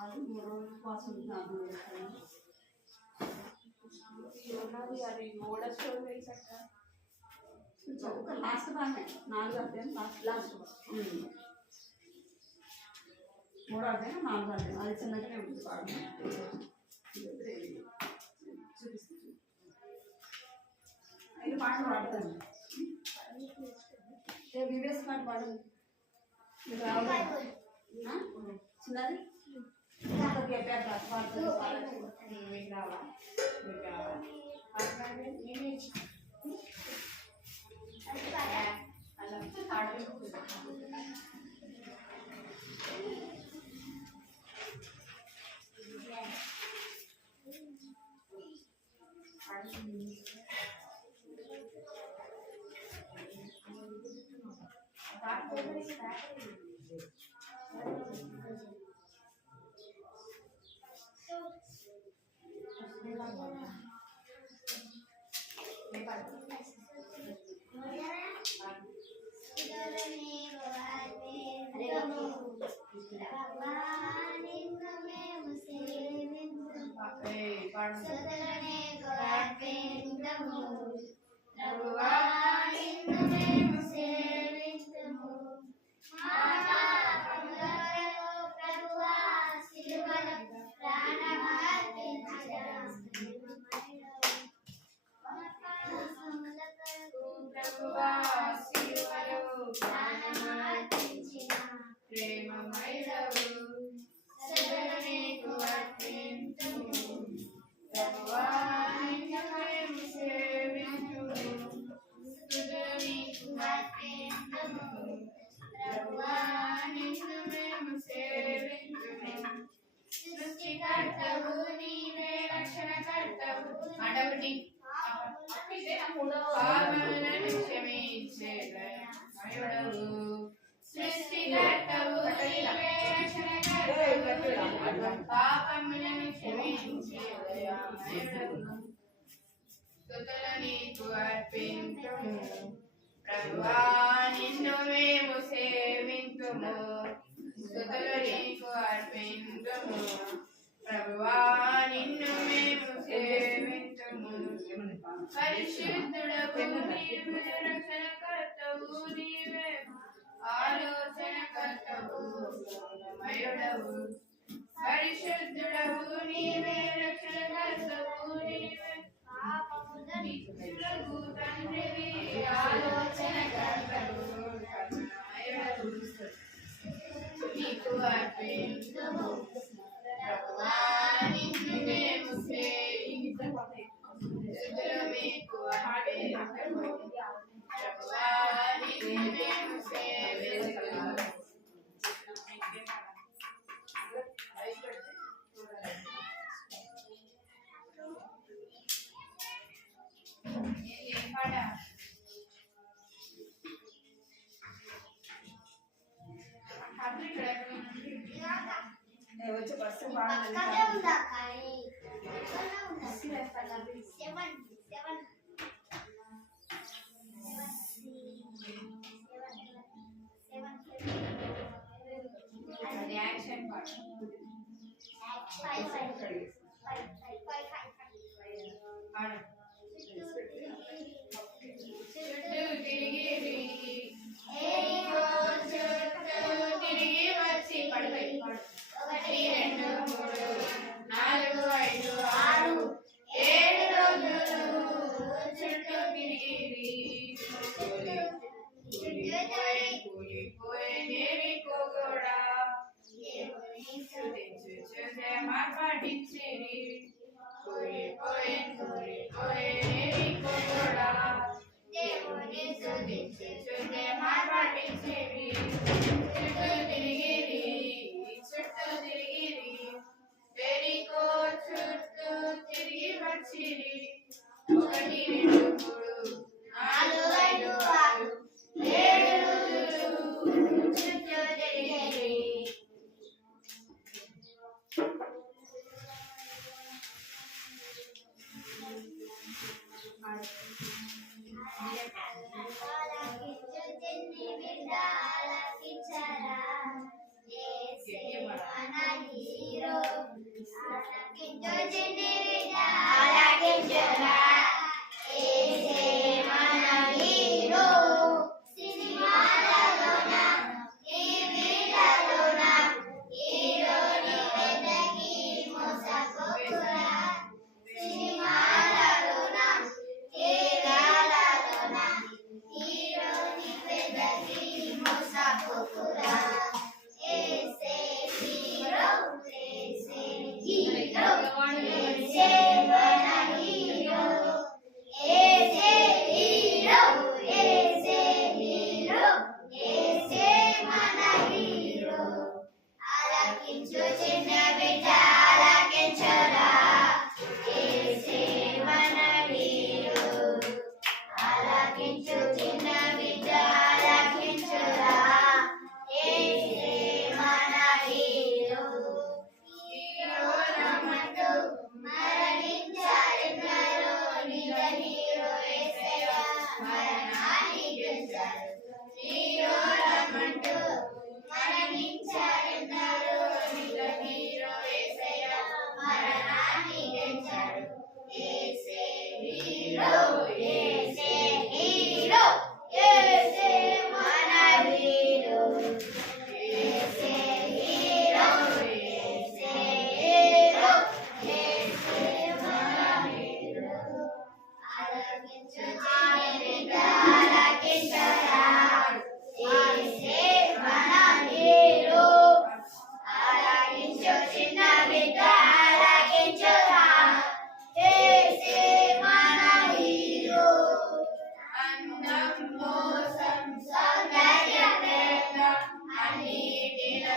అది 3 రోజులు ఉపవాసం అది ఓడ స్టోర్ లాస్ట్ బాగా 4 అధ్యాయం లాస్ట్ 3 అధ్యాయం 4 అధ్యాయం అది చిన్నగానే ఉంటుంది పాడు ఇది పాటలు పాడతాను వివేస్ పాట పాడు చిన్నది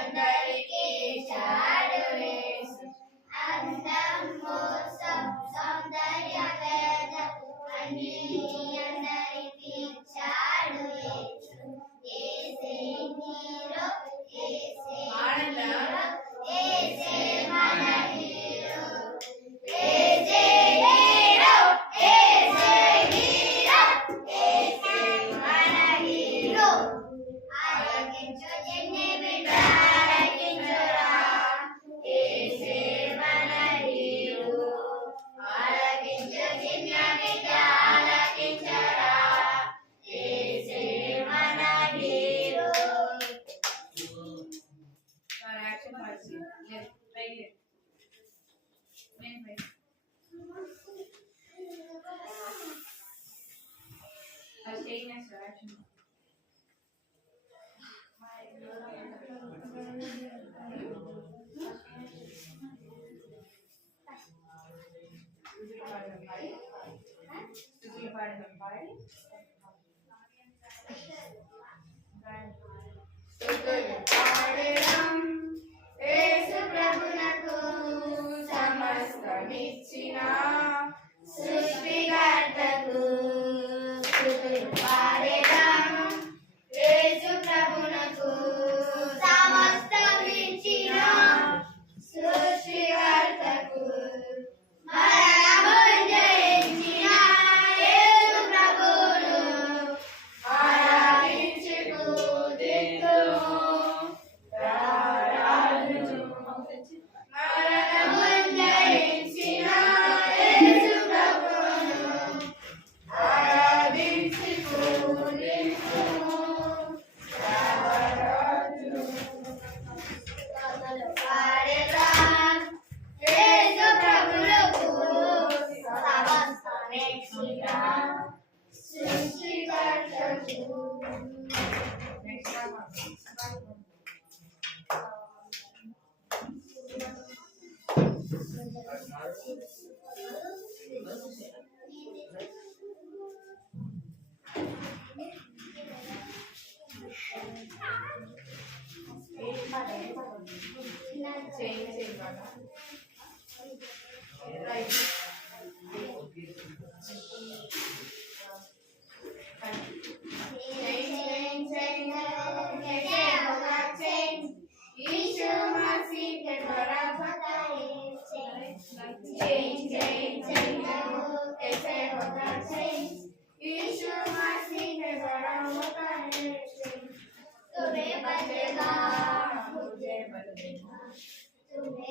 అందరికీ ఇచ్చాడు యేసు. అందం మోసం సౌందర్య భేదం అన్నీ అందరికీ ఇచ్చాడు యేసు. యేసే హీరో, యేసే హీరో, యేసే మన హీరో. యేసే హీరో, యేసే హీరో, యేసే మన హీరో. ఆలకించు చిన్ని బిడ్డ ఆలకించురా, యేసే మన హీరో. ఆలకించు చిన్న బిడ్డ ఆలకించురా, యేసే మన హీరో. యాక్షన్ మార్చి left right left main right అది చేయనే సార్ యాక్షన్ స్తుతులు పాడెదం యేసు ప్రభునకు, సమస్తమిచ్చిన సృష్టికర్తకు. స్తుతులు పాడెదం యేసు ప్రభునకు, సమస్తమిచ్చిన సృష్టికర్తకు. మరణమును జయించిన యేసు ప్రభువును ఆరాధించి పూజిద్దుము. మరణమును జయించిన యేసు ప్రభువును ఆరాధించి పూజిద్దుము. పాడెదం యేసు ప్రభువునకు, సమస్తమిచ్చిన సృష్టికర్తకు.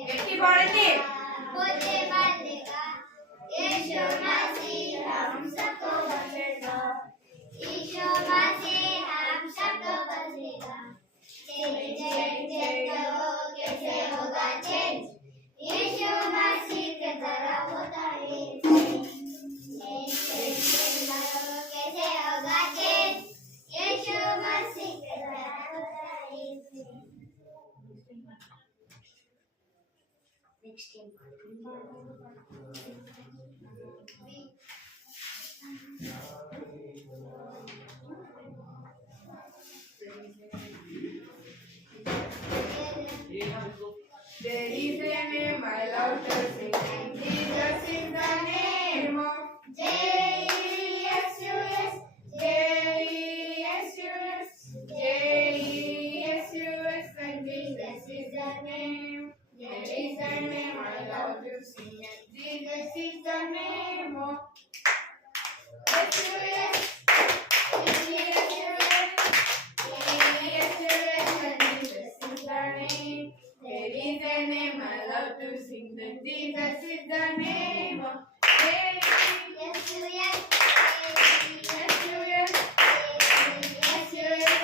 గట్టి పాడండి. मुझे बदलेगा यीशु मसीह हम सबको बदलेगा. यीशु मसीह हम सबको बदलेगा. चेंज चेंज करो कैसे होगा चेंज. यीशु मसीह के तरह होता है. चेंज चेंज करो कैसे होगा चेंज. यीशु मसीह के तरह होता है. Next time. There is a name I love to sing. Jesus is the name of J-E-S-U-S, J-E-S-U-S, J-E-S-U-S, and Jesus is the name. There is a name I love to sing, and Jesus is the name of S-U-S, J-E-S-U-S, J-E-S-U-S, and Jesus is the name. There is a name I love to sing, and Jesus is the name of S-U-S, S-U-S, S-U-S,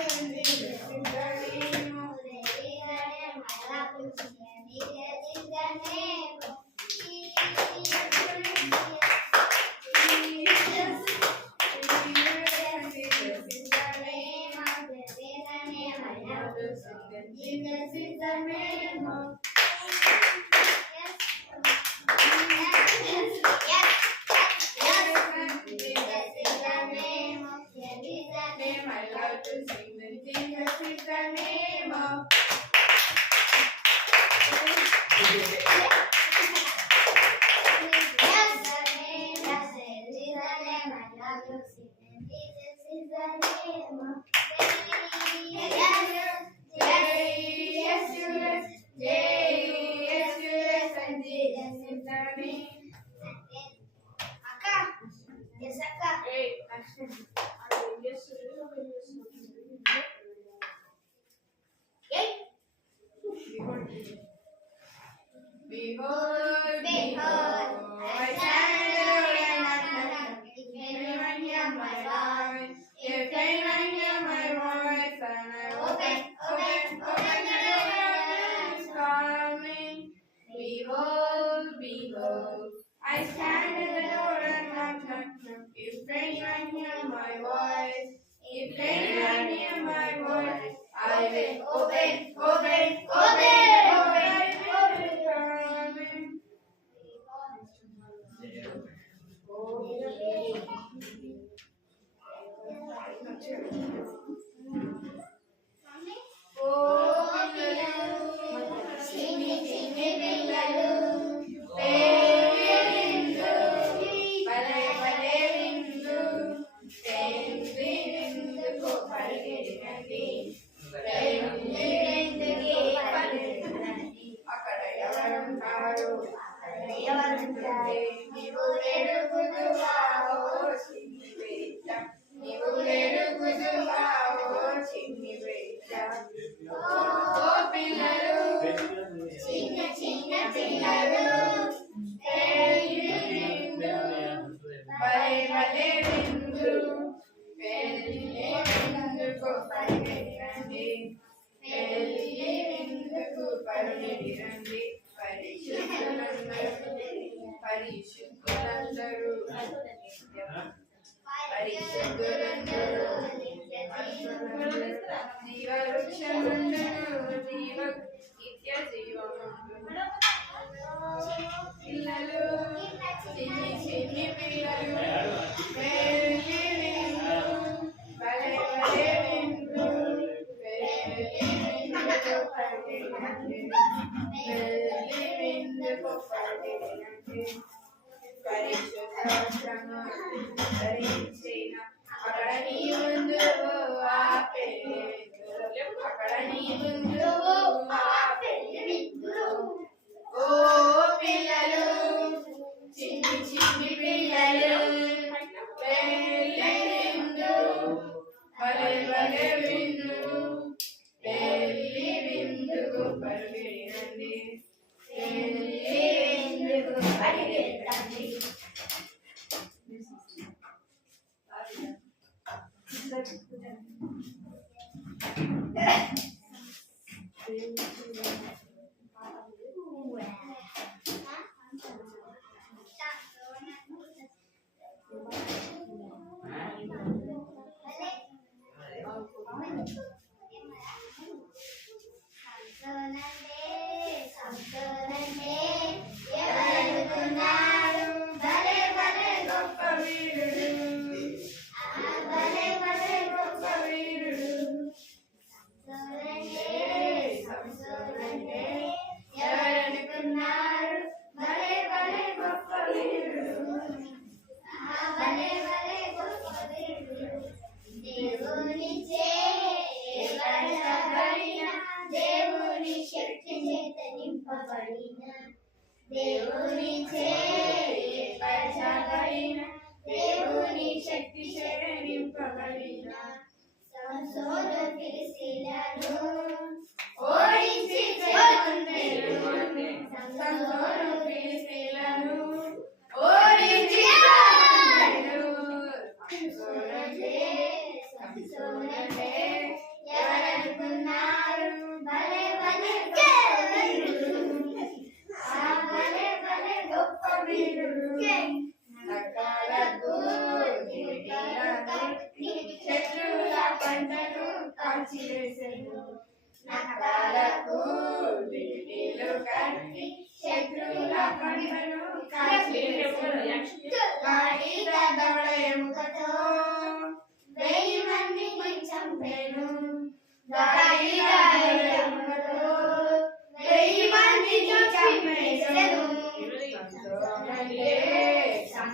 and Jesus is the name of Jesus is the name of name I love to sing. Jesus is the name of Behold, behold, I stand alone and knock. If anyone hear my voice, if anyone hear my voice, and I open the door and come in. Behold, behold, I stand at the door and knock. If anyone hear my voice, if anyone hear my voice, I will open.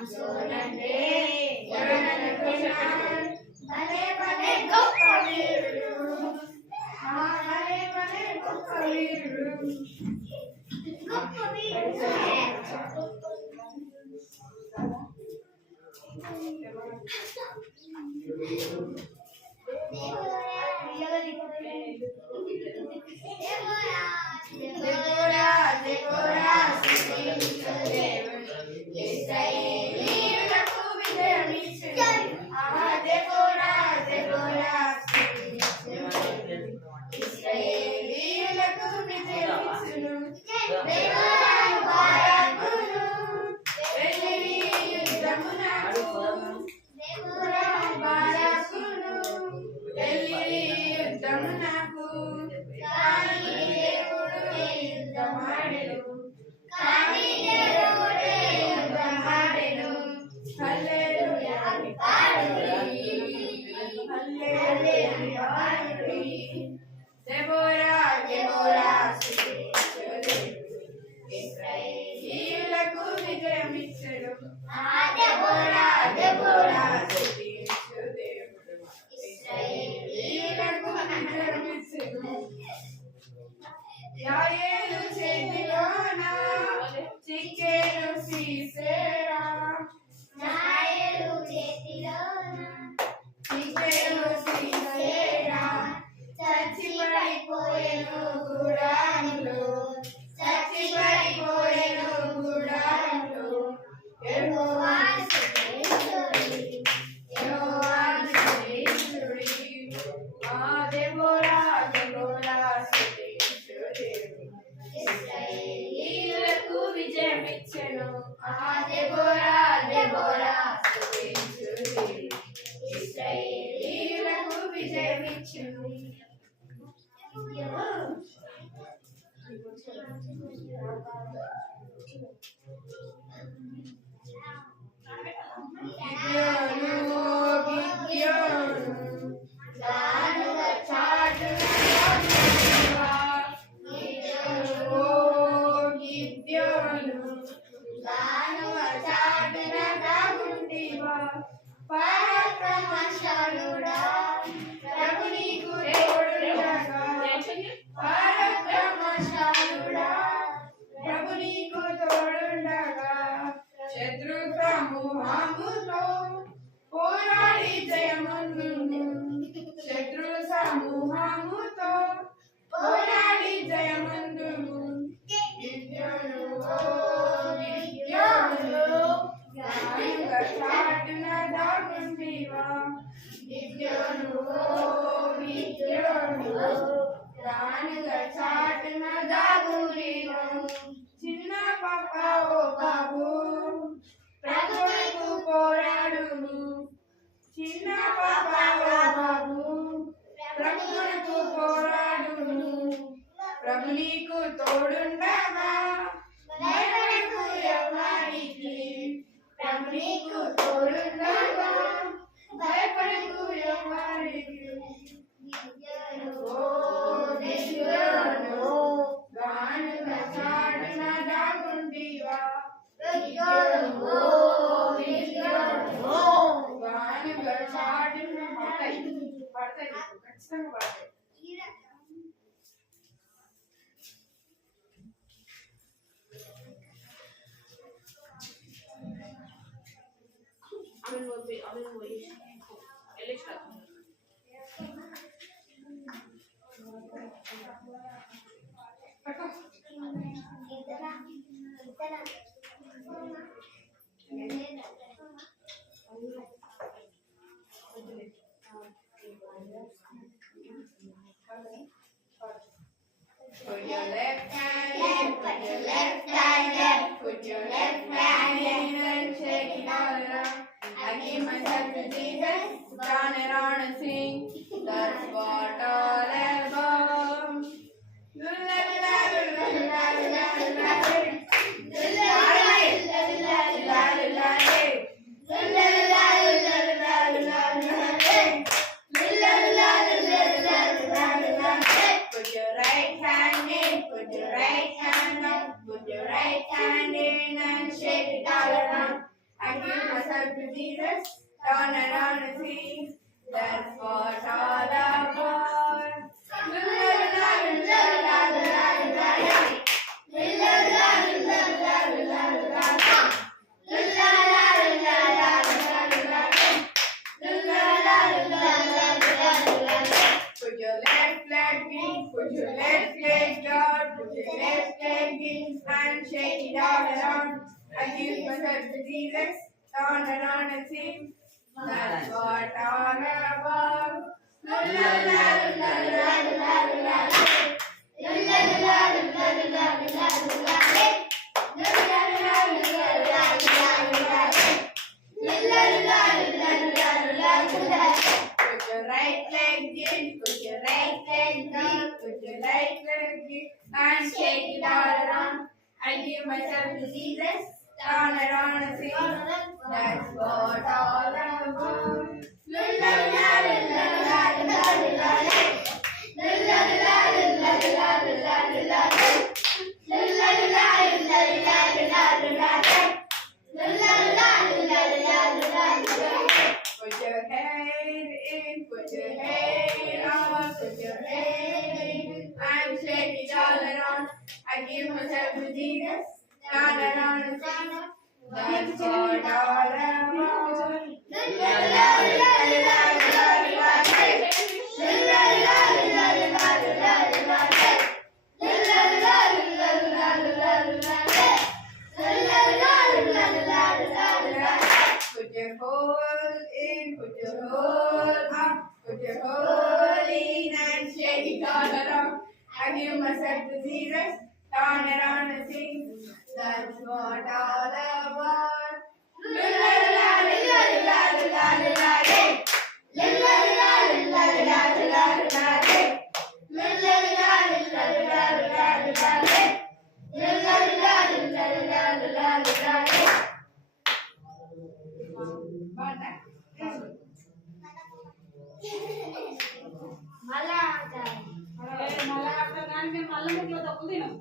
హంసోలంటే ఎవరనుకున్నాడు భలే భలే గొప్ప వీరుడు భలే భలే గొప్ప వీరుడు గొప్ప వీరుడు Deborah Deborah స్తుతించు దేవుని ఇశ్రాయేలీయులకు విజయమిచ్చెను ఆహా దెబోరా దెబోరా స్తుతించు దేవుని ఇశ్రాయేలీయులకు విజయమిచ్చెను దెబోరా బారాకును వెళ్ళిరి యుద్ధమునకు దెబోరా బారాకును వెళ్ళిరి యుద్ధమునకు కానీ దేవుడే యుద్ధమాడెను హల్లెలూయా పాడుడి హల్లెలూయా పాడుడి దెబోరా దెబోరా స్తుతించు దేవుని ఇశ్రాయేలీయులకు విజయమిచ్చెను దెబోరా దెబోరా స్తుతించు దేవుని ఇశ్రాయేలీయులకు విజయమిచ్చెను యాయేలు చేతిలోన చిక్కెను సీసెరా నాయలు చేతిలోన చిక్కెను సీసెరా చచ్చిపడిపోయెను గుడారంలో చచ్చిపడిపోయెను గుడారంలో యెహోవాను స్తుతించుడి యెహోవాను స్తుతించుడి ఆ దెబోరా దెబోరా స్తుతించు దేవుని ఇశ్రాయేలీయులకు విజయమిచ్చెను ఆ దెబోరా దెబోరా స్తుతించు దేవుని ఇశ్రాయేలీయులకు విజయమిచ్చెను గిద్యోను గిద్యోను దానుగ చాటున దాగుంటివా గిద్యోను దానుగ చాటున దాగుంటివా పరాక్రమశాలుడా ప్రభు నీకు తోడుండగా పరాక్రమశాలుడా ప్రభు నీకు తోడుండగా శత్రు సమూహముతో పోరాడి జయముందును శత్రు సమూహముతో పోరాడి జయముందును గిద్యోను ఓ గిద్యోను గానుగ చాటున దాగుంటివా గిద్యోను ఓ గిద్యోను గానుగ చాటున దాగుంటివా చిన్న పాప ఓ బాబు ప్రభువుకు పోరాడును చిన్న పాప ఓ బాబు ప్రభువుకు పోరాడును ప్రభు నీకు తోడుండగా భయపడకు ఎవరికి ప్రభు నీకు తోడుండగా భయపడకు ఎవరికి ఓ గిద్యోను గానుగ చాటున దాగుంటివా గిద్యోను గానుగ చాటున పడతాయి ఖచ్చితంగా పడతాయి ఇతర I give myself to Jesus. Turn around and see. That's what all about. Put your left leg in, put your left leg down, put your left leg in, and shake it all around. I give myself to Jesus, turn around and sing. That's what all about. La la la la la la la la. La la la la la la la la. La la la la la la la. La la la la la la. Put your right leg in, put your right leg down, put your right leg in, and shake it all around. I give myself to Jesus, turn around and sing. That's what all about. La la la la la la la la. La la la la la la la la. La la la la la la la. La la la la la la. Put your head in, put your head out, put your head in, and shake it all around. I give myself to Jesus, turn around and sing. That's what all about. La la la la la la la. La la la la la la la. La la la la la la la. La la la la la la. Put your hole in, put your hole up, put your hole in and shake it all around. I give myself to Jesus, turn around and sing. That's what all about. La la la la la la la la. La la la la la la la. La la la la la la la. La la la la la la la. మళ్ళా అక్కడ కానీ మేము మళ్ళీ ముట్లో తప్పు తినం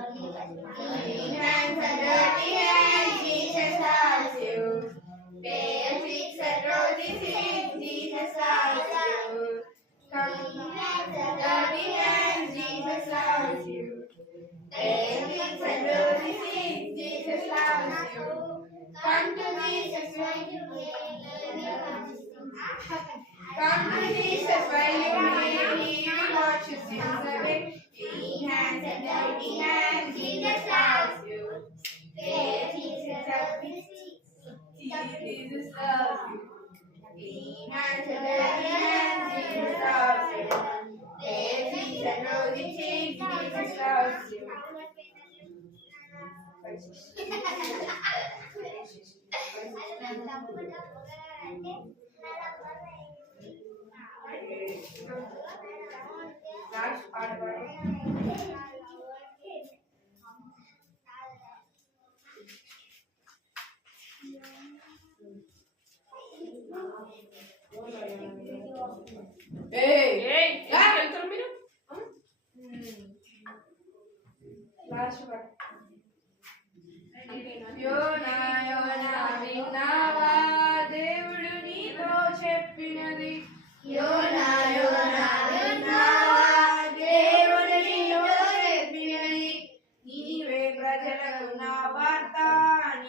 Clean hands and dirty hands, Jesus loves you. Pale cheeks and rosy cheeks, Jesus loves you. Clean hands and dirty hands, Jesus loves you. Pale cheeks and rosy cheeks, Jesus loves you. Come to Jesus when you come to Jesus while you may, He will wash your sins away. Clean hands and dirty hands, Jesus loves you. Pale cheeks and rosy cheeks, Jesus loves you. Clean hands and dirty hands, Jesus loves you. Pale cheeks and rosy cheeks, Jesus loves you. Last part about it. Hey, వెళ్తారు మీరు last part. యోనా యోనా విన్నావా దేవుడు నీతో చెప్పినది. యోనా యోనా విన్నావా దేవుడు నీతో చెప్పినది. నీవే ప్రజలకు నా వార్త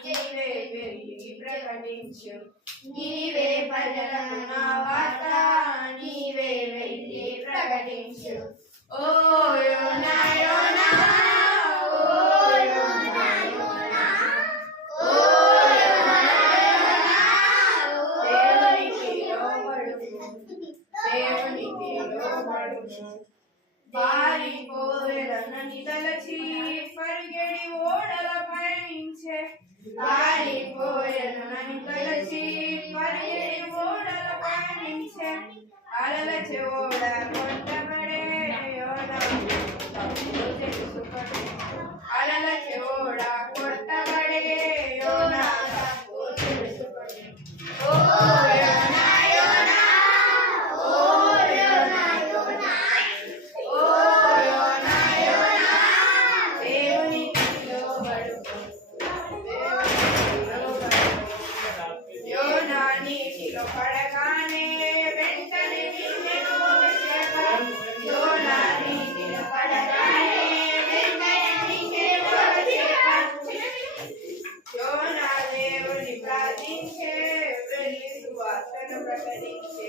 నీవే వెళ్ళి ప్రకటించు. నీవే ప్రజలకు నా వార్త నీవే వెళ్ళి ప్రకటించు. ఓ యోనా యోనా పారిపోయేదనని తలచి పరిగెడి ఓడల పయనించే. పారిపోయేదనని తలచి పిల్లల చెవుడ కొట్టబడే యోనా తప్పు తెలుసుకొని. ఓ యోనా యోనా, ఓ యోనా యోనా, ఓ యోనా యోనా, దేవునికి లోబడుకో, దేవునికి లోబడుకో. యోనా నీటిలో పడగానే వెంటనే నిన్నెను వచ్చాక. యోనా నీటిలో పడగానే వెంటనే నిన్నెను వచ్చాక. యోనా దేవుని ప్రార్థించే, వెళ్ళి సువార్తను ప్రకటించే.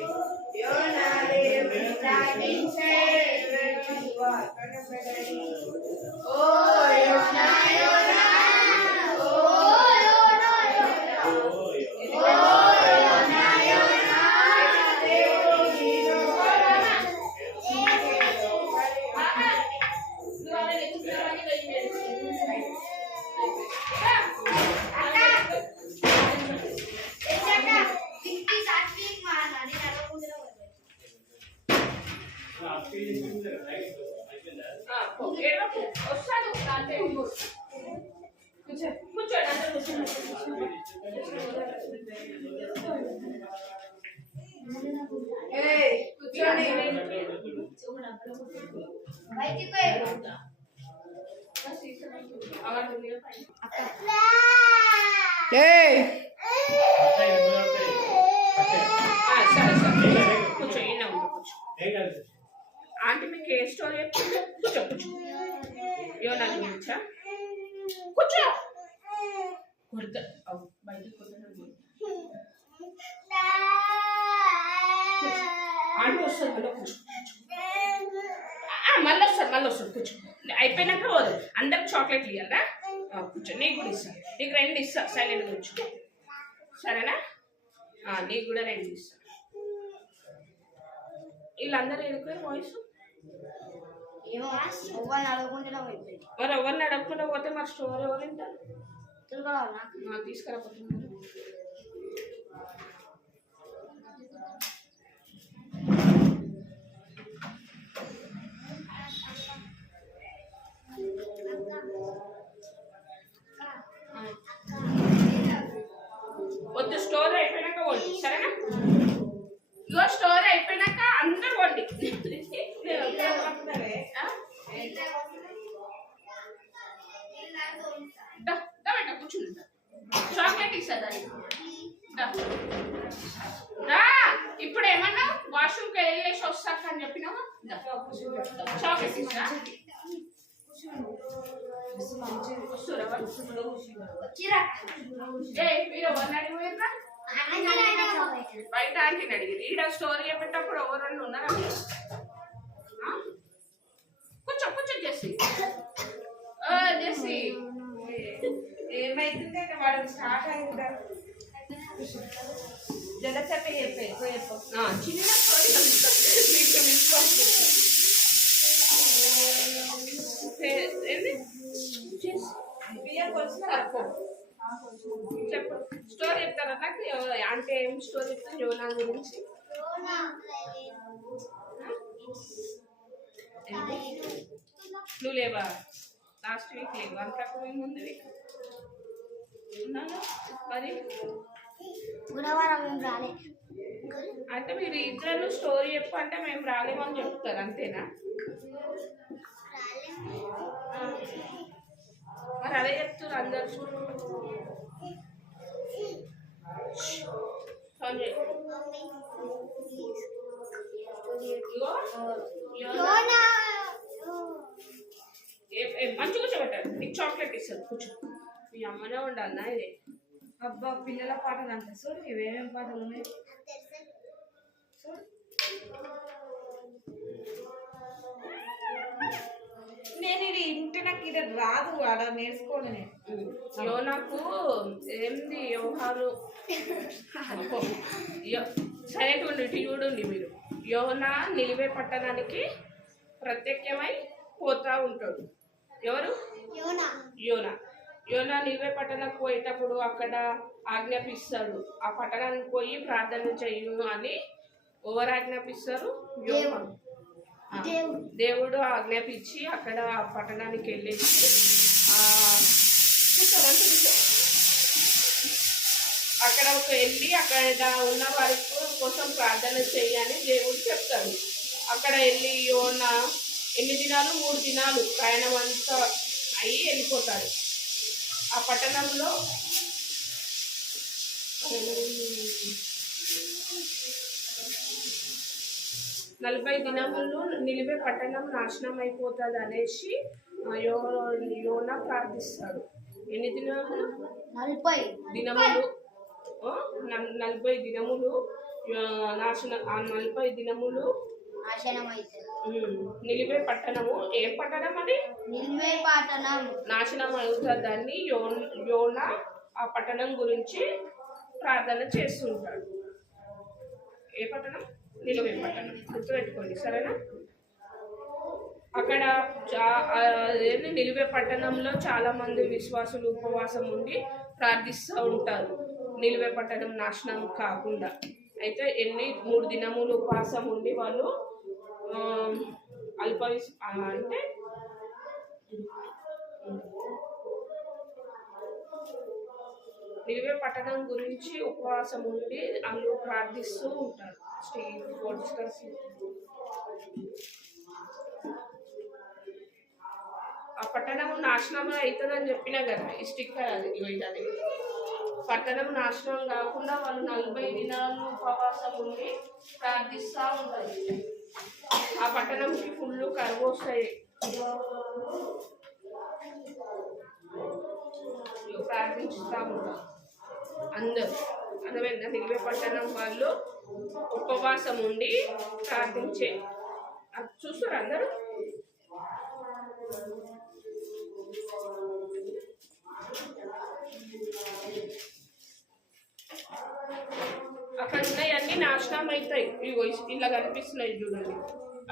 యోనా దేవుని ప్రార్థించే, వెళ్ళి సువార్తను ప్రకటించే. ఓ యోనా యోనా, ఓ యోనా యోనా, ఓ యోనా యోనా, దేవుని లోబడుకో, నీకే వస్తాను అంతే కూర్చోండి అందరూ ఏయ్, కూర్చోండి. బయటికి పోయి ఏయ్, సరే సరే కూర్చో ఈయన ఉండు కూర్చో ఆంటీ మీకు ఏ స్టోరీ చెప్తుందో కూర్చో కూర్చో యోనా గురించా కూర్చో కొడతా బయటికి కొడతా ఆంటీ వస్తుంది మళ్ళీ కూర్చో మళ్ళీ వస్తుంది కూర్చో అయిపోయినాక పోదు అందరికి చాక్లెట్లు ఇవ్వాలా కూర్చో నీకు కూడా ఇస్తాను నీకు 2 ఇస్తా సైలెంట్ కూర్చో సరేనా నీకు కూడా 2 ఇస్తా వీళ్ళందరూ ఎదుగుతారు వాయిస్ ఏమో ఎవరిని అడగకుండా పోయింది మరి ఎవరిని అడగకుండా పోతే మరి స్టోరీ ఎవరు వింటారు తిరగలవా తీసుకురాపోతున్నారు వద్దు స్టోరీ అయిపోయినాక వండి సరేనా ఇగో స్టోరీ అయిపోయినాక అందరూ వండి కూర్చుంది చాక్లెట్ ఇస్తా ఇప్పుడు ఏమన్నా వాష్రూమ్కి వెళ్ళేసి వస్తాక అని చెప్పినావా చాక్లెట్ ఇస్తా మీరు ఎవరిని అడిగిపోయినా బయట ఆంటీని అడిగింది ఈడ స్టోరీ చెప్పేటప్పుడు ఎవరు ఉన్నారా కూర్చో కూర్చో చేసి చేసి ఏమైతుంది వాడు స్టార్ట్ అయిందా జలచప్ప చెప్పే చిన్న చెప్పు స్టోరీ చెప్తారా నాకు అంటే ఏం స్టోరీ చెప్తాను యోనా గురించి నువ్వు లేవా లాస్ట్ వీక్ లేవు అంతకు ముందు వీక్ ఉన్నాను మరి గుణవారం ఏం రాలే అంటే మీరు ఇద్దరు స్టోరీ చెప్పు అంటే మేము రాలేమని చెప్తారు అంతేనా మరి అదే చెప్తారు అందరు మంచి కూర్చోబెట్టారు నీకు చాక్లెట్ ఇస్తారు కూర్చో మీ అమ్మనే ఉండాలన్నా ఇది అబ్బా పిల్లల పాటలు అంట చూడు ఇవేమేం పాటలు ఉన్నాయి నేను ఇది ఇంటి నాకు ఇది రాదు ఆడ నేర్చుకోలే నేను యోనాకు ఏంది వ్యవహారం సైలెంట్ ఉండి చూడండి మీరు యోనా నిలివే పట్టణానికి ప్రత్యేకమై పోతా ఉంటాడు ఎవరు యోనా యోనా నిలివే పట్టణానికి పోయేటప్పుడు అక్కడ ఆజ్ఞాపిస్తాడు ఆ పట్టణానికి పోయి ప్రార్థన చెయ్యు అని ఎవరు ఆజ్ఞాపిస్తారు యోనా దేవుడు ఆజ్ఞాపించి అక్కడ ఆ పట్టణానికి వెళ్ళేసి వెళ్ళి అక్కడ ఉన్న వారి కోసం ప్రార్థన చేయని దేవుడు చెప్తాడు. అక్కడ వెళ్ళి యోనా ఎన్ని దినాలు 3 దినాలు ప్రయాణం అంతా అయ్యి వెళ్ళిపోతాడు. ఆ పట్టణంలో 40 దినములు నిలివే పట్టణం నాశనం అయిపోతుంది అనేసి యోనా ప్రార్థిస్తాడు. ఎన్ని దినములు? 40 దినములు. 40 దినములు నాశనం. ఆ 40 దినములు నిలివే పట్టణము. ఏ పట్టణం అది? నిలివే పట్టణం నాశనం అవుతుందని యోనా ఆ పట్టణం గురించి ప్రార్థన చేస్తుంటాడు. ఏ పట్టణం? నిలివే పట్టణం. గుర్తుపెట్టుకోండి, సరేనా? అక్కడ నిలివే పట్టణంలో చాలా మంది విశ్వాసులు ఉపవాసం ఉండి ప్రార్థిస్తూ ఉంటారు, నిలివే పట్టణం నాశనం కాకుండా. అయితే 3 దినములు ఉపవాసం ఉండి వాళ్ళు అంటే నిలివే పట్టణం గురించి ఉపవాసం ఉండి అందులో ప్రార్థిస్తూ ఉంటారు. ఆ పట్టణం నాశనం అవుతుందని చెప్పినా కదా, ఈ స్టిక్కర్ అది అది పట్టణం నాశనం కాకుండా వాళ్ళు 40 దినాలు ఉపవాసం ఉండి ప్రార్థిస్తూ ఉంటారు. ఆ పట్టణంకి ఫుల్ కరువు వస్తాయి. ప్రార్థిస్తూ ఉంటారు అందరూ. అర్థమైందా? నిలివే పట్టణం వాళ్ళు ఉపవాసం ఉండి ప్రార్థించే చూస్తారు అందరూ. అక్కడ ఉన్నాయన్నీ నాశనం అవుతాయి. ఇగో ఇలా కనిపిస్తున్నాయి చూడండి.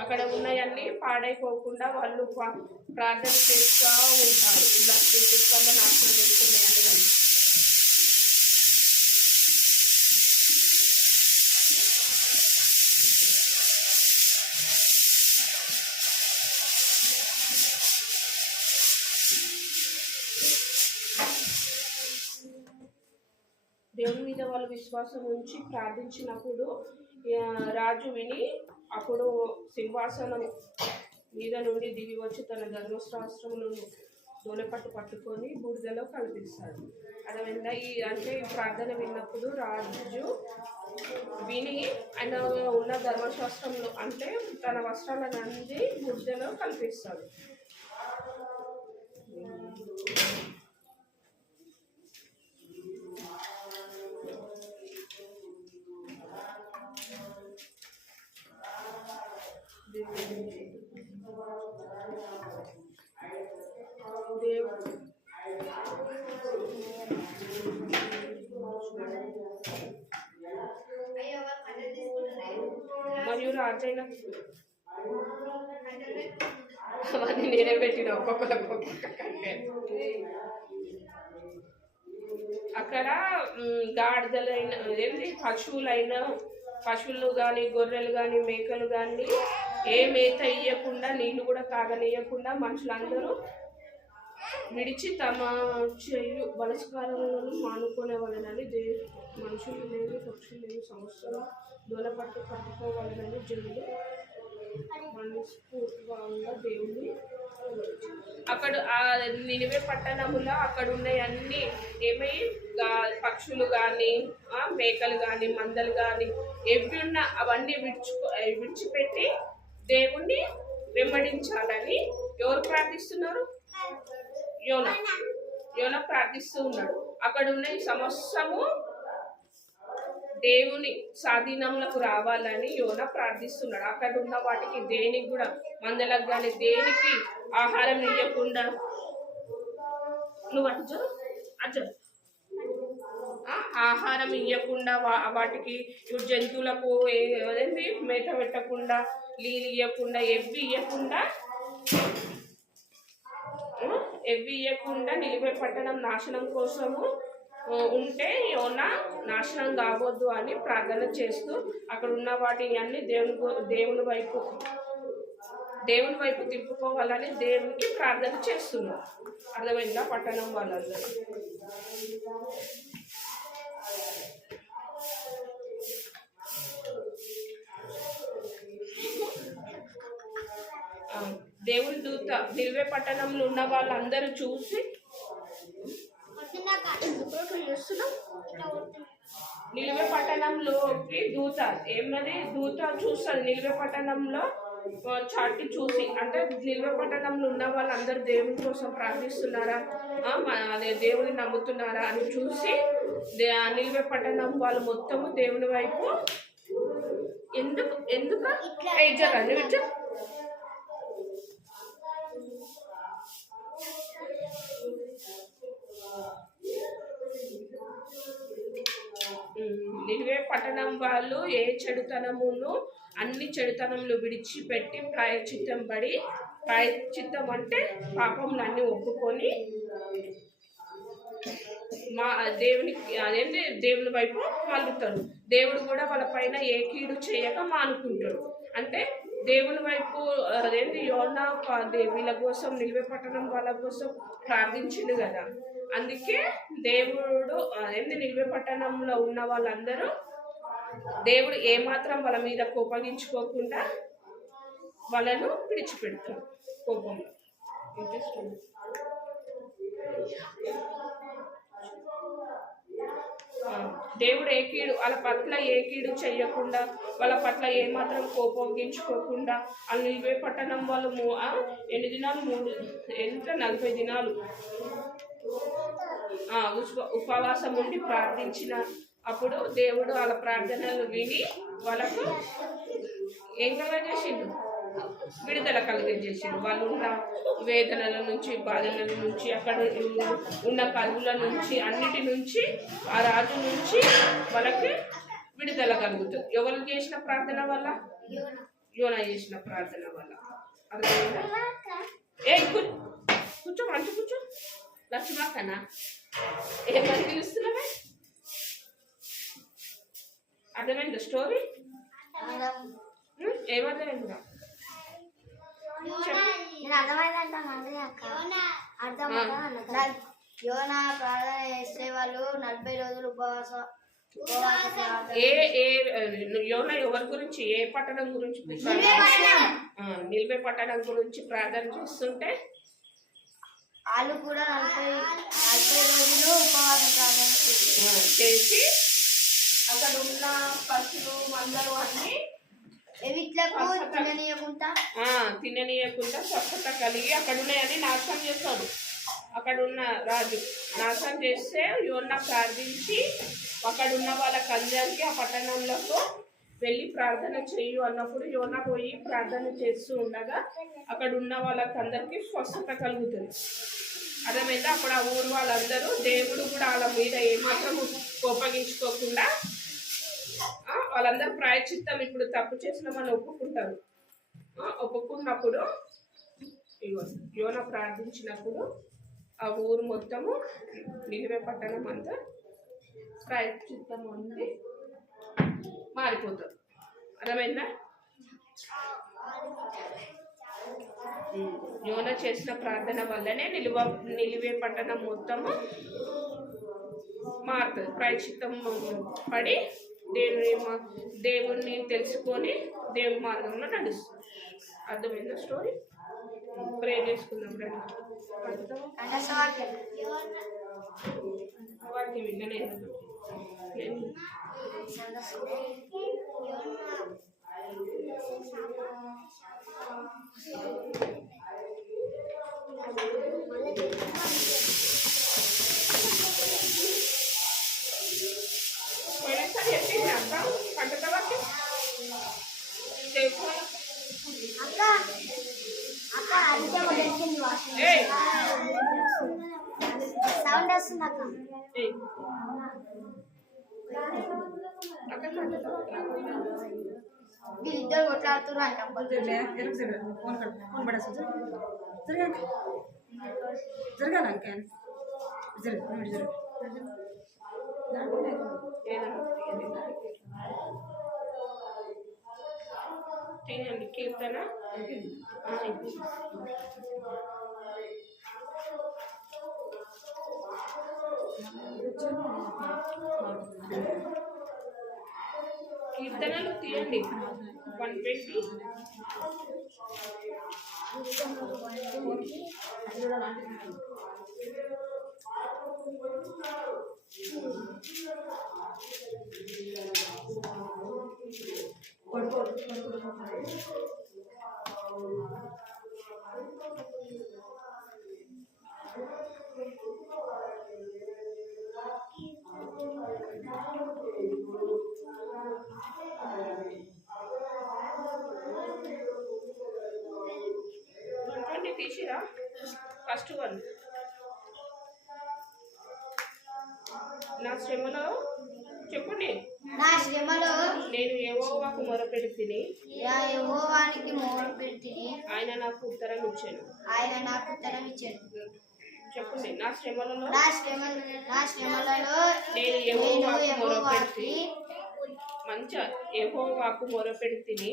అక్కడ ఉన్నాయన్నీ పాడైపోకుండా వాళ్ళు ప్రార్థన చేస్తూ ఉంటారు. ఇలా పుస్తకాల్లో నాశనం చేస్తున్నాయని కానీ దేవుని మీద వాళ్ళు విశ్వాసం ఉంచి ప్రార్థించినప్పుడు రాజు విని అప్పుడు సింహాసనం మీద నుండి దిగి వచ్చి తన ధర్మశాస్త్రములను పట్టుకొని బూడిదలో కల్పిస్తాడు. అదేవిధంగా అంటే ఈ ప్రార్థన విన్నప్పుడు రాజు విని ఆయన ఉన్న ధర్మశాస్త్రంలో అంటే తన వస్త్రాలన్నీ బూడిదలో కల్పిస్తాడు. మరియు రాజైన అవన్నీ నేనే పెట్టిన ఒక్కొక్క అక్కడ గాడిదలైన ఏంటి పశువులు కానీ గొర్రెలు కానీ మేకలు కానీ ఏ మేత ఇయ్యకుండా నీళ్లు కూడా తాగనీయకుండా మనుషులందరూ విడిచి తమ చేయు బలస్కారాలను మానుకునేవాళ్ళని మనుషులు లేని పక్షులు లేని సంవత్సరం పట్టుకోవాలని జనులు మనస్ఫూర్తిగా దేవుని అక్కడ ఆ నిలివే పట్టణములో అక్కడ ఉన్నాయన్నీ ఏమై పక్షులు కానీ మేకలు కానీ మందలు కానీ ఎవి ఉన్నా అవన్నీ విడిచిపెట్టి దేవుణ్ణి వెంబడించాలని ఎవరు ప్రార్థిస్తున్నారు? యోనా ప్రార్థిస్తూ ఉన్నాడు. అక్కడ ఉన్న ఈ సమస్తము దేవుని స్వాధీనంలోకి రావాలని యోనా ప్రార్థిస్తున్నాడు. అక్కడ ఉన్న వాటికి దేనికి కూడా మందలకు కానీ దేనికి ఆహారం ఇవ్వకుండా నువ్వు అజ్జు ఆహారం ఇవ్వకుండా వాటికి జంతువులకు ఏదండి మేత పెట్టకుండా నీళ్ళు ఇవ్వకుండా ఎవ్వి ఇవ్వకుండా నిలివే పట్టణం నాశనం కోసము ఉంటే యోనా నాశనం కావద్దు అని ప్రార్థన చేస్తూ అక్కడ ఉన్న వాటిని అన్ని దేవుని వైపు తిప్పుకోవాలని దేవునికి ప్రార్థన చేస్తున్నారు. అర్థమైందా? పట్టణం వాళ్ళందరూ దేవుని దూత నిల్వే పట్టణంలో ఉన్న వాళ్ళందరూ చూసి నిల్వే పట్టణంలోకి దూత ఏమది దూత చూస్తుంది నిల్వే పట్టణంలో చాటి చూసి అంటే నిల్వే పట్టణంలో ఉన్న వాళ్ళందరూ దేవుని కోసం ప్రార్థిస్తున్నారా అదే దేవుని నమ్ముతున్నారా అని చూసి నిల్వే పట్టణం వాళ్ళు మొత్తము దేవుని వైపు ఎందుకు నిల్వే పట్టణం వాళ్ళు ఏ చెడుతనమును అన్ని చెడుతనములు విడిచిపెట్టి ప్రాయచిత్తం అంటే పాపములన్నీ ఒప్పుకొని మా దేవునికి అదేంటి దేవుని వైపు మళ్ళుతారు. దేవుడు కూడా వాళ్ళ పైన ఏ కీడు చేయక మానుకుంటాడు. అంటే దేవుని వైపు అదేంటి యోనా వీళ్ళ కోసం నిల్వే పట్టణం వాళ్ళ కోసం ప్రార్థించిండు కదా. అందుకే దేవుడు అదేంటి నిల్వే పట్టణంలో ఉన్న వాళ్ళందరూ దేవుడు ఏమాత్రం వాళ్ళ మీద కోపగించుకోకుండా వాళ్ళను విడిచిపెడతాడు కోపంలో. ఇంట్రెస్టింగ్. దేవుడు ఏ కీడు వాళ్ళ పట్ల ఏ కీడు చెయ్యకుండా వాళ్ళ పట్ల ఏమాత్రం కోపగించుకోకుండా ఆ నిల్వే పట్టణం వాళ్ళు ఎన్ని దినాలు 40 దినాలు ఉపవాసం ఉండి ప్రార్థించిన అప్పుడు దేవుడు వాళ్ళ ప్రార్థనలు విని వాళ్ళకు ఏం కలగజేసిండు, విడుదల కలుగజేసిండు. వాళ్ళు ఉన్న వేదనల నుంచి బాధల నుంచి అక్కడ ఉన్న కలుగుల నుంచి అన్నిటి నుంచి ఆ రాజు నుంచి వాళ్ళకి విడుదల కలుగుతుంది. ఎవరు చేసిన ప్రార్థన వల్ల? యోనా చేసిన ప్రార్థన వల్ల. అర్థమైందా? కూర్చో మంచి కూర్చో. లక్ష్మక్కనా ఏమని పిలుస్తున్నావే? అర్థమైందా స్టోరీ? ఏమర్థమైందా? యోనా ప్రార్థన చేస్తే వాళ్ళు 40 రోజులు ఉపవాసం. యోనా ఎవరి గురించి, ఏ పట్టణం గురించి? నిల్వే పట్టణం గురించి ప్రార్థన చేస్తుంటే వాళ్ళు కూడా 40 రోజులు ఉపవాసం ప్రార్థన చేసి అక్కడ ఉన్న పశువులు మందలు అన్ని తిననీయకుండా స్వచ్ఛత కలిగి అక్కడ ఉన్నాయని నాశనం చేస్తాడు. అక్కడ ఉన్న రాజు నాశనం చేస్తే యోనా ప్రార్థించి అక్కడ ఉన్న వాళ్ళకందరికీ ఆ పట్టణంలోకి వెళ్ళి ప్రార్థన చేయు అన్నప్పుడు యోనా పోయి ప్రార్థన చేస్తూ ఉండగా అక్కడ ఉన్న వాళ్ళకందరికీ స్వస్థత కలుగుతుంది. అర్థమైందా? అప్పుడు ఆ ఊరు వాళ్ళందరూ దేవుడు కూడా వాళ్ళ మీద ఏమాత్రం కోపగించుకోకుండా వాళ్ళందరూ ప్రాయచిత్తం ఇప్పుడు తప్పు చేసిన వాళ్ళు ఒప్పుకుంటారు. ఒప్పుకున్నప్పుడు యోనా ప్రార్థించినప్పుడు ఆ ఊరు మొత్తము నిల్వే పట్టణం అంతా ప్రాయచిత్తం ఉంది మారిపోతారు. అర్థమైందా? యోనా చేసిన ప్రార్థన వల్లనే నిలువే పట్టణం మొత్తము మారుతుంది. ప్రాయచిత్తం పడి దేవుణ్ణి తెలుసుకొని దేవుని మార్గంలో నడుస్తుంది. అర్థమైందా స్టోరీ? ప్రే చేసుకుందాం రండి. వాక్యం విన్ననే సౌండ్ వస్తుంది అక్క. వీళ్ళిద్దరు కొట్లాడుతున్నారు. కీర్తన కీర్తనలు తీయండి 120. తీసిరా ఫస్ట్ వన్. నా శ్రమలో చెప్పండి. నా శ్రమలో నేను యెహోవాకు మొరపెడితిని, యెహోవానికి మొరపెడితిని, ఆయన నాకు ఉత్తరం ఇచ్చాను. ఆయన నాకు ఉత్తరం ఇచ్చాడు. చెప్పండి. నా శ్రమలలో నేను యెహోవాకు మొరపెడితిని, యెహోవాకి మంచిగా యెహోవాకు మొరపెడితిని,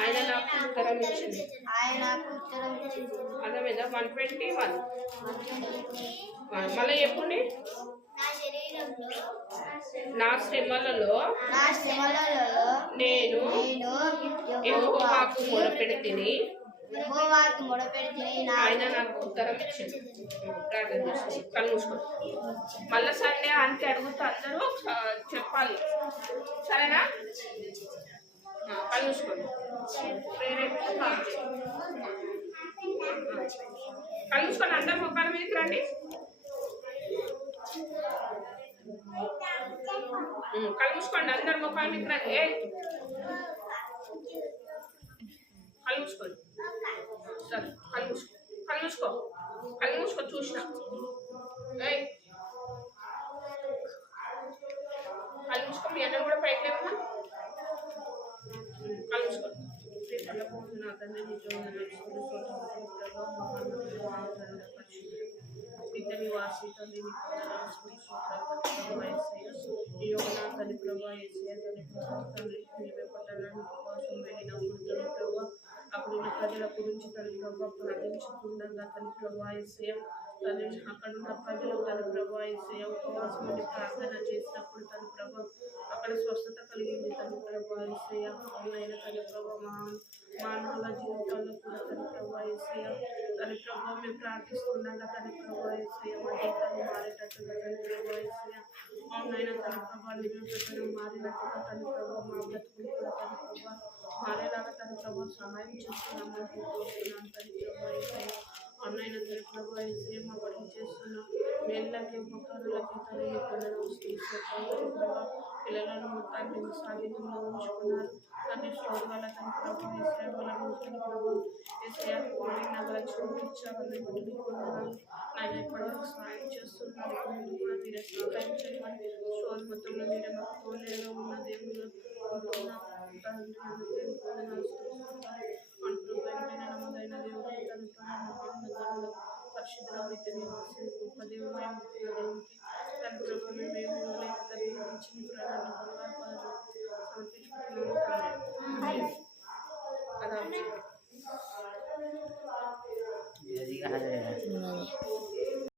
ఆయన నాకు ఉత్తరం ఇచ్చింది. అర్థమైందా? 121. మళ్ళీ చెప్పండి. నా శ్రమలలో నేను యెహోవాకు మొరపెడితిని, ఆయన నాకు ఉత్తరం ఇచ్చింది. ప్రార్థన చేసి కళ్ళు మూసుకోండి. మళ్ళీ సండే అంటే అడుగుతూ అందరూ చెప్పాలి, సరేనా? కళ్ళు మూసుకోండి. కళ్ళు మూసుకొని అందరు ముఖాల మీదకి రండి. కళ్ళు మూసుకోండి, అందరు ముఖాల మీదకి రండి. కళ్ళు మూసుకోండి. సరే, కళ్ళు మూసుకో, కళ్ళు మూసుకో, కళ్ళు మూసుకో. చూసిన కళ్ళు మూసుకో. మీ అన్న కూడా పైకి లేవమ్మా. కళ్ళు మూసుకోండి. నా తండ్రి నివాసి తండ్రి తల్లి ప్రభా తండ్రి పట్టణానికి కోసం వెళ్ళినప్పుడు ప్రభా అక్కడున్న ప్రజల గురించి తల్లి ప్రభా ప్రార్థించుతుండగా తల్లి ప్రభా తల్లి అక్కడున్న ప్రజలు తల్లి ప్రభా ఉపవాసం ఉండి ప్రార్థన చేసినప్పుడు తల్లి ప్రభా అక్కడ స్వస్థత కలిగింది. తల్లి ప్రభా అవునైనా తల్లి ప్రభా మానవుల జీవితాల్లో కూడా తల్లి ప్రభా తల్లి ప్రభా మేము ప్రార్థిస్తుండగా తల్లి ప్రభా మా జీవితాలు మారేటట్టుగా తల్లి ప్రభా అవునైనా తల్లి ప్రభా నిజం ప్రకారం మారినట్టుగా తల్లి ప్రభా మా బ్రతుకులు కూడా తల్లి ప్రభా మారేలాగా తల్లి ప్రభా సహాయం చేస్తున్నామని కోరుతున్నాను. తల్లి ప్రభా అన్నైనా తల్లి ప్రభా మా పని చేస్తున్నాం. మేళ్ళకి ఉపకారులకి తల్లి పిల్లలు ప్రభా పిల్లలను మొత్తాన్ని సాగితంలో ఉంచుకున్నారు. తల్లి స్టోర్ వల్ల తన ప్రభావ వాళ్ళను తల్లి ప్రభావ నగర చూపించాలని పొందుకున్నాను. ఆయన ఎప్పటివరకు సహాయం చేస్తున్నాను. కూడా మీరే సహాయం చేయమని స్టోర్ మొత్తంలో మీరే మాకు తోలేలో ఉన్న దేవుడు నమ్మదైన దేవుడు తన పరిశుద్ధ రీతి నివాసి గొప్ప దేవుడు దేవుడికి తన ప్రభావం మేము లేక తల్లి నుంచి సమర్పించుకుంటున్నాం.